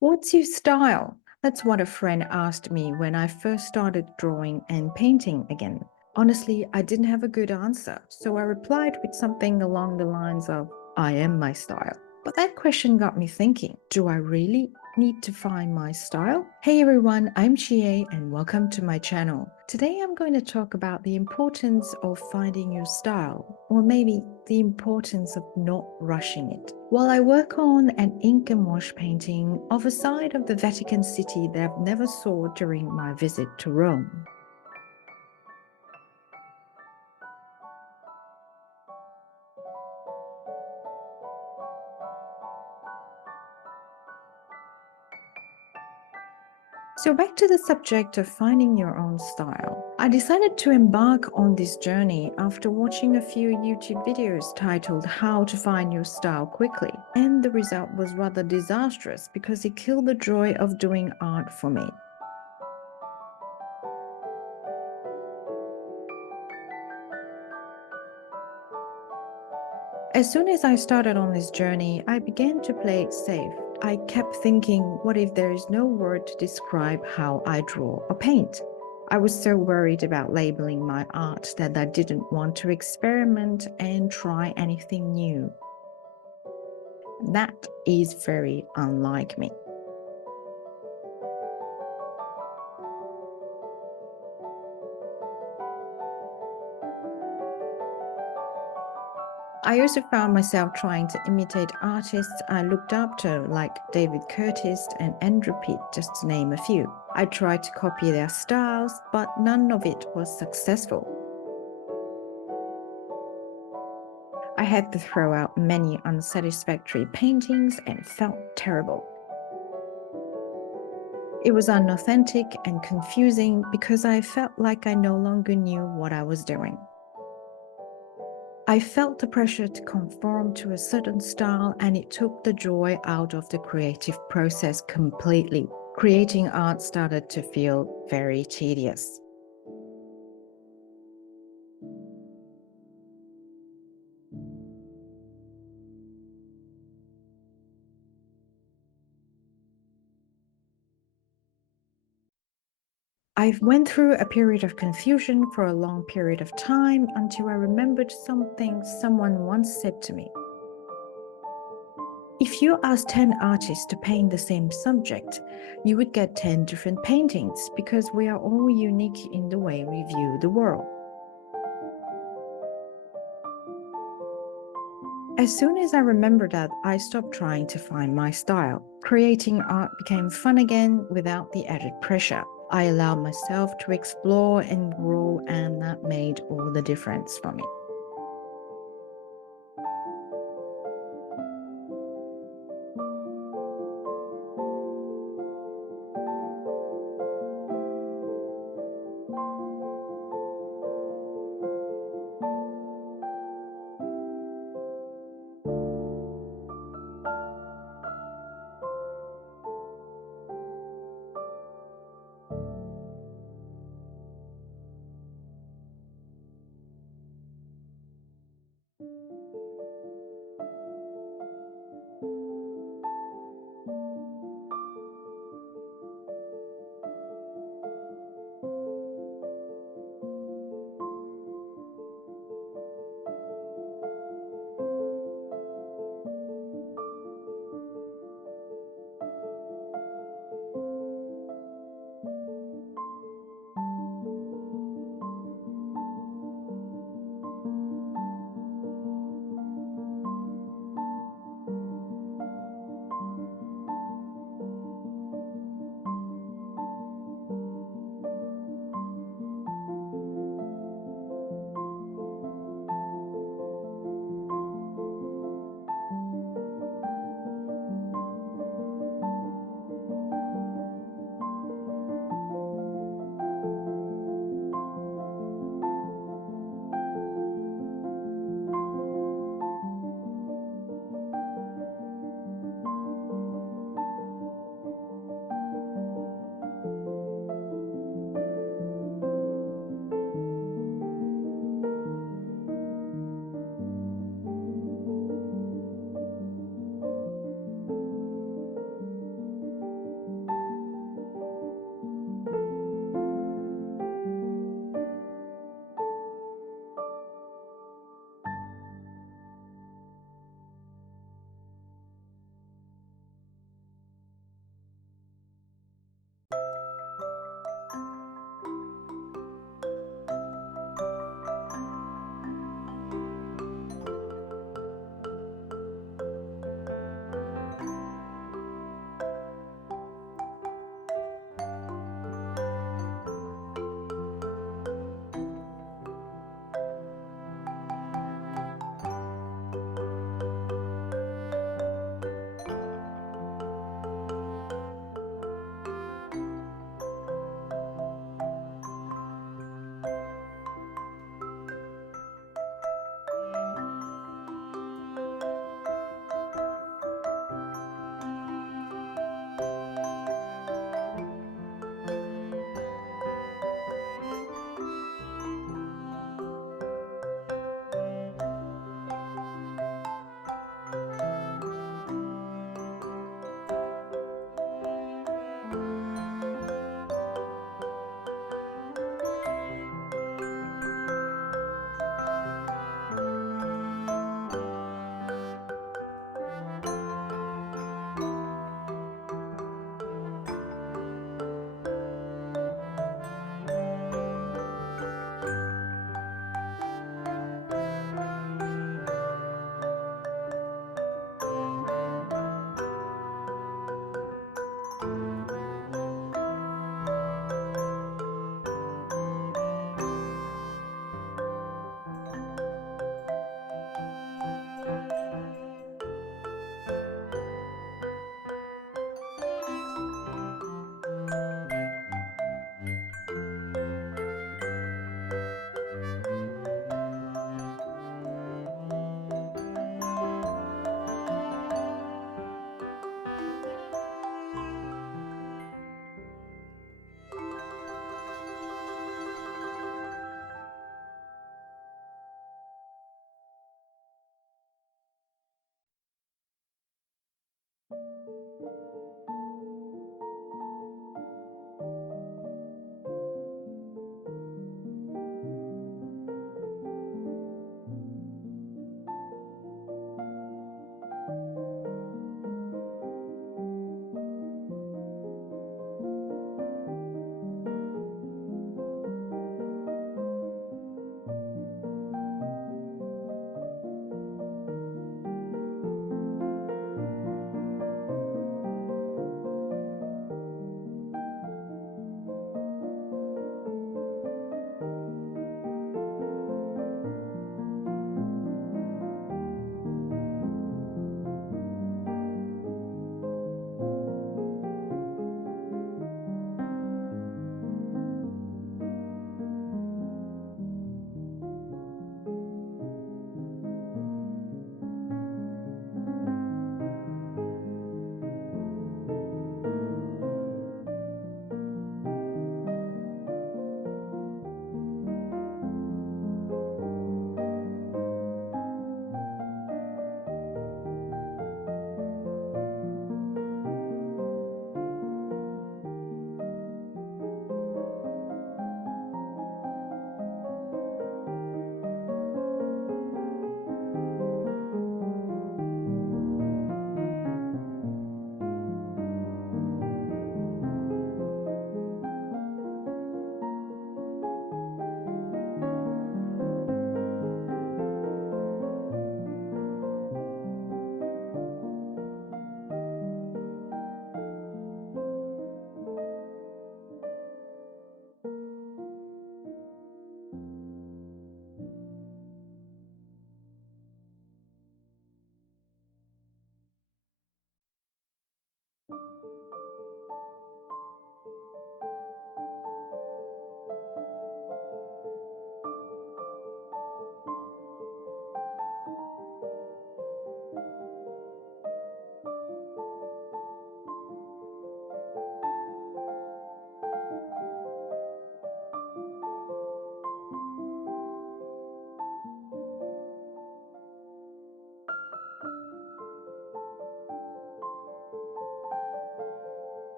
What's your style? That's what a friend asked me when I first started drawing and painting again. Honestly, I didn't have a good answer, so I replied with something along the lines of, I am my style. But that question got me thinking, do I really need to find my style? Hey everyone, I'm Chie and welcome to my channel. Today I'm going to talk about the importance of finding your style, or maybe the importance of not rushing it. While I work on an ink and wash painting of a side of the Vatican City that I've never saw during my visit to Rome. So back to the subject of finding your own style. I decided to embark on this journey after watching a few YouTube videos titled How to Find Your Style Quickly. And the result was rather disastrous because it killed the joy of doing art for me. As soon as I started on this journey, I began to play it safe. I kept thinking, what if there is no word to describe how I draw or paint? I was so worried about labeling my art that I didn't want to experiment and try anything new. That is very unlike me. I also found myself trying to imitate artists I looked up to, like David Curtis and Andrew Pitt, just to name a few. I tried to copy their styles, but none of it was successful. I had to throw out many unsatisfactory paintings and felt terrible. It was unauthentic and confusing because I felt like I no longer knew what I was doing. I felt the pressure to conform to a certain style, and it took the joy out of the creative process completely. Creating art started to feel very tedious. I went through a period of confusion for a long period of time until I remembered something someone once said to me. If you asked 10 artists to paint the same subject, you would get 10 different paintings because we are all unique in the way we view the world. As soon as I remembered that, I stopped trying to find my style. Creating art became fun again without the added pressure. I allowed myself to explore and grow, and that made all the difference for me.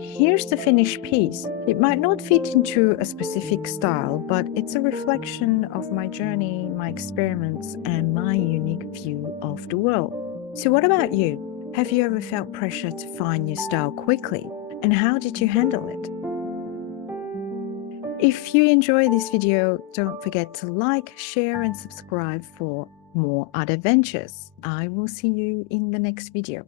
Here's the finished piece. It might not fit into a specific style, but it's a reflection of my journey, my experiments, and my unique view of the world. So what about you? Have you ever felt pressure to find your style quickly? And how did you handle it? If you enjoy this video, don't forget to like, share, and subscribe for more art adventures. I will see you in the next video.